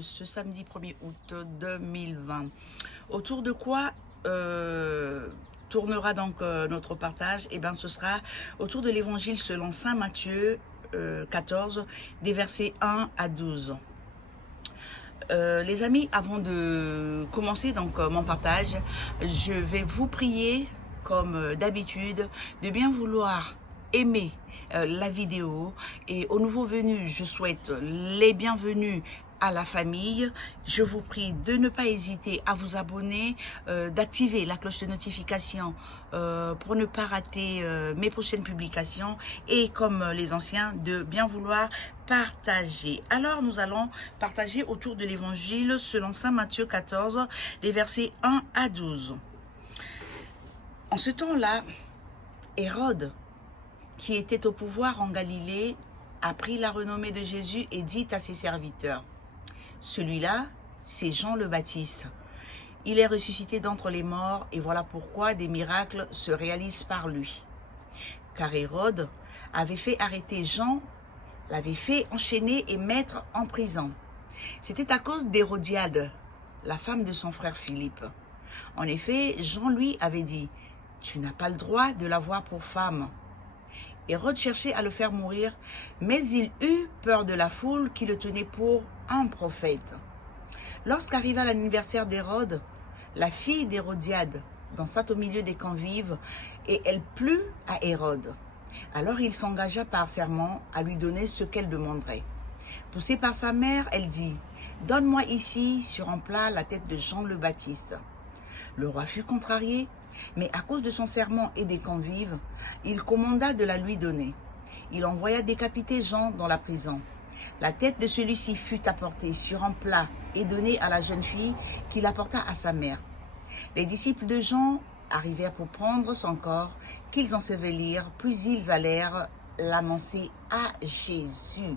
de ce samedi 1er août 2020. Autour de quoi tournera donc notre partage? Eh bien, ce sera autour de l'évangile selon saint Matthieu 14, des versets 1 à 12. Les amis, avant de commencer donc mon partage, je vais vous prier comme d'habitude de bien vouloir aimer la vidéo, et aux nouveaux venus, je souhaite les bienvenus à la famille. Je vous prie de ne pas hésiter à vous abonner, d'activer la cloche de notification pour ne pas rater mes prochaines publications, et comme les anciens, de bien vouloir partager. Alors nous allons partager autour de l'évangile selon saint Matthieu 14, les versets 1 à 12. En ce temps-là, Hérode, qui était au pouvoir en Galilée, a pris la renommée de Jésus et dit à ses serviteurs: celui-là, c'est Jean le Baptiste. Il est ressuscité d'entre les morts, et voilà pourquoi des miracles se réalisent par lui. Car Hérode avait fait arrêter Jean, l'avait fait enchaîner et mettre en prison. C'était à cause d'Hérodiade, la femme de son frère Philippe. En effet, Jean lui avait dit: tu n'as pas le droit de l'avoir pour femme. Hérode cherchait à le faire mourir, mais il eut peur de la foule qui le tenait pour un prophète. Lorsqu'arriva l'anniversaire d'Hérode, la fille d'Hérodiade dansa au milieu des convives, et elle plut à Hérode. Alors il s'engagea par serment à lui donner ce qu'elle demanderait. Poussée par sa mère, elle dit: donne-moi ici, sur un plat, la tête de Jean le Baptiste. Le roi fut contrarié, mais à cause de son serment et des convives, il commanda de la lui donner. Il envoya décapiter Jean dans la prison. La tête de celui-ci fut apportée sur un plat et donnée à la jeune fille, qui l'apporta à sa mère. Les disciples de Jean arrivèrent pour prendre son corps, qu'ils ensevelirent, puis ils allèrent l'annoncer à Jésus.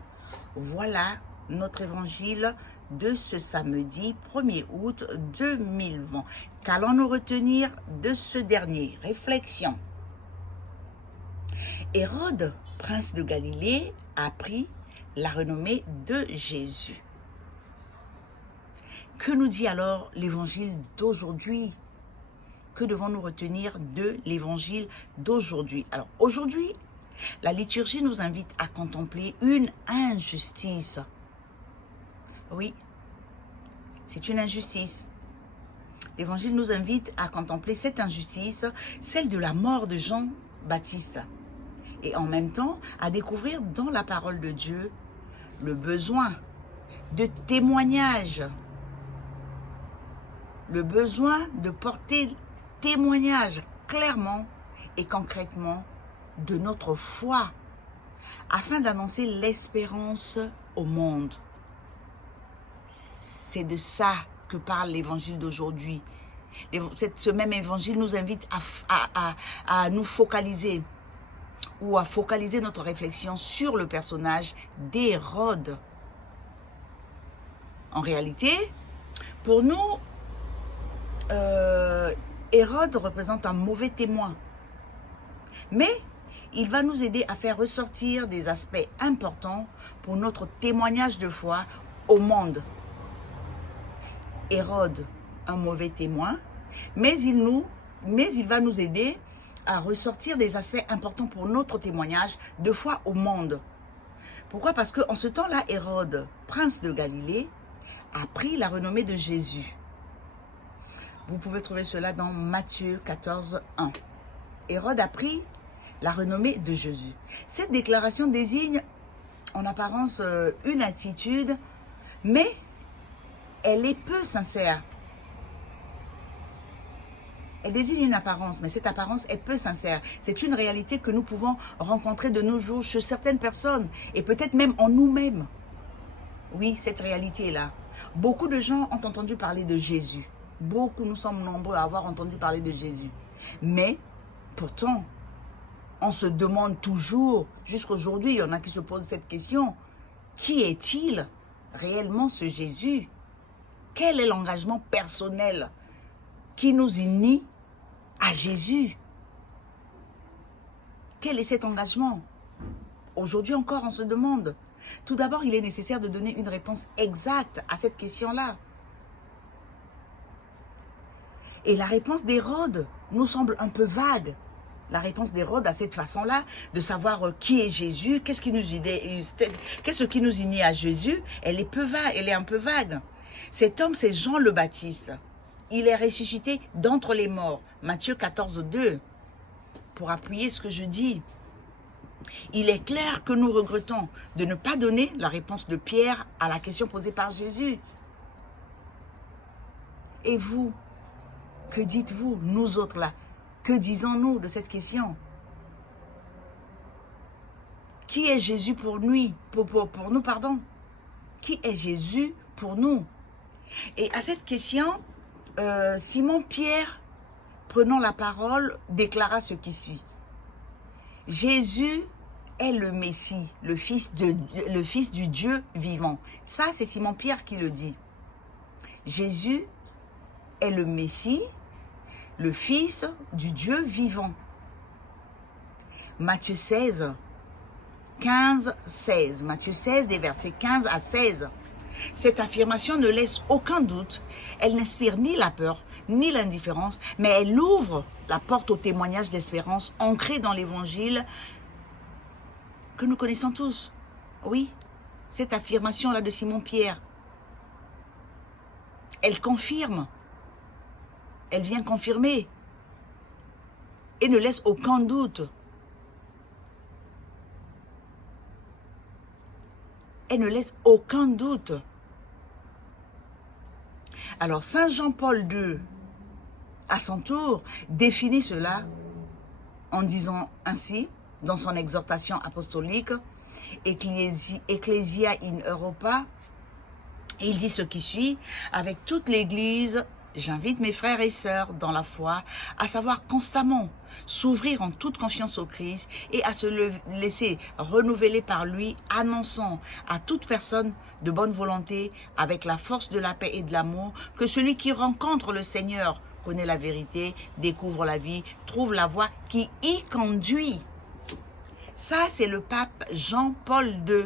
Voilà notre évangile de ce samedi 1er août 2020. Qu'allons-nous retenir de ce dernier? Réflexion. Hérode, prince de Galilée, a pris la renommée de Jésus. Que nous dit alors l'évangile d'aujourd'hui? Que devons-nous retenir de l'évangile d'aujourd'hui? Alors aujourd'hui, la liturgie nous invite à contempler une injustice. Oui, c'est une injustice. L'évangile nous invite à contempler cette injustice, celle de la mort de Jean-Baptiste. Et en même temps, à découvrir dans la parole de Dieu le besoin de témoignage. Le besoin de porter témoignage clairement et concrètement de notre foi, afin d'annoncer l'espérance au monde. C'est de ça que parle l'évangile d'aujourd'hui. Ce même évangile nous invite à nous focaliser, ou à focaliser notre réflexion sur le personnage d'Hérode. En réalité, pour nous, Hérode représente un mauvais témoin. Mais il va nous aider à faire ressortir des aspects importants pour notre témoignage de foi au monde. Hérode, un mauvais témoin, mais il va nous aider à ressortir des aspects importants pour notre témoignage de foi au monde. Pourquoi? Parce qu'en ce temps-là, Hérode, prince de Galilée, a pris la renommée de Jésus. Vous pouvez trouver cela dans Matthieu 14, 1. Hérode a pris la renommée de Jésus. Cette déclaration désigne en apparence une attitude, mais elle est peu sincère. Elle désigne une apparence, mais cette apparence est peu sincère. C'est une réalité que nous pouvons rencontrer de nos jours chez certaines personnes, et peut-être même en nous-mêmes. Oui, cette réalité-là. Beaucoup de gens ont entendu parler de Jésus. Beaucoup, nous sommes nombreux à avoir entendu parler de Jésus. Mais, pourtant, on se demande toujours, jusqu'aujourd'hui, il y en a qui se posent cette question: qui est-il réellement, ce Jésus? Quel est l'engagement personnel qui nous unit à Jésus? Quel est cet engagement? Aujourd'hui encore, on se demande. Tout d'abord, il est nécessaire de donner une réponse exacte à cette question-là. Et la réponse d'Hérode nous semble un peu vague. La réponse d'Hérode à cette façon-là, de savoir qui est Jésus, qu'est-ce qui nous unit à Jésus, elle est peu vague, elle est un peu vague. Cet homme, c'est Jean le Baptiste. Il est ressuscité d'entre les morts. Matthieu 14, 2. Pour appuyer ce que je dis. Il est clair que nous regrettons de ne pas donner la réponse de Pierre à la question posée par Jésus. Et vous, que dites-vous, nous autres là? Que disons-nous de cette question? Qui est Jésus pour nous, pardon? Qui est Jésus pour nous? Et à cette question, Simon-Pierre, prenant la parole, déclara ce qui suit. Jésus est le Messie, le fils du Dieu vivant. Ça, c'est Simon-Pierre qui le dit. Jésus est le Messie, le fils du Dieu vivant. Matthieu 16, 15, 16. Matthieu 16, des versets 15 à 16. Cette affirmation ne laisse aucun doute. Elle n'inspire ni la peur, ni l'indifférence, mais elle ouvre la porte au témoignage d'espérance ancré dans l'évangile que nous connaissons tous. Oui, cette affirmation-là de Simon-Pierre, elle confirme. Elle vient confirmer et ne laisse aucun doute. Elle ne laisse aucun doute. Alors, Saint Jean-Paul II, à son tour, définit cela en disant ainsi, dans son exhortation apostolique, Ecclesia in Europa, il dit ce qui suit, avec toute l'Église, j'invite mes frères et sœurs dans la foi à savoir constamment s'ouvrir en toute confiance au Christ et à se laisser renouveler par lui, annonçant à toute personne de bonne volonté, avec la force de la paix et de l'amour, que celui qui rencontre le Seigneur connaît la vérité, découvre la vie, trouve la voie qui y conduit. Ça, c'est le pape Jean-Paul II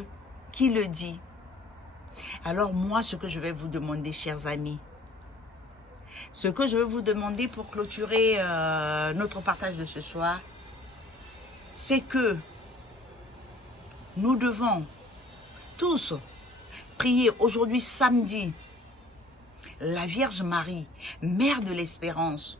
qui le dit. Alors moi, ce que je vais vous demander, chers amis, ce que je veux vous demander pour clôturer notre partage de ce soir, c'est que nous devons tous prier aujourd'hui samedi la Vierge Marie, Mère de l'Espérance,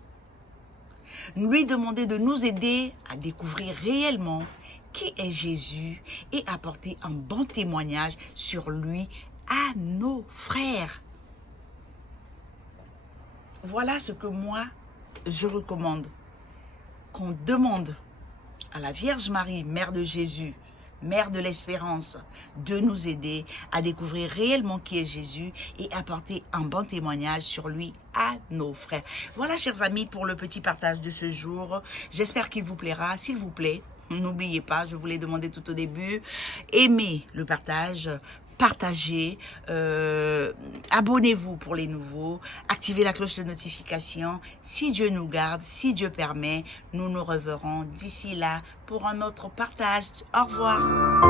lui demander de nous aider à découvrir réellement qui est Jésus et apporter un bon témoignage sur lui à nos frères. Voilà ce que moi, je recommande. Qu'on demande à la Vierge Marie, Mère de Jésus, Mère de l'Espérance, de nous aider à découvrir réellement qui est Jésus et apporter un bon témoignage sur lui à nos frères. Voilà, chers amis, pour le petit partage de ce jour. J'espère qu'il vous plaira. S'il vous plaît, n'oubliez pas, je vous l'ai demandé tout au début, aimez le partage, partagez, abonnez-vous pour les nouveaux, activez la cloche de notification. Si Dieu nous garde, si Dieu permet, nous nous reverrons d'ici là pour un autre partage. Au revoir.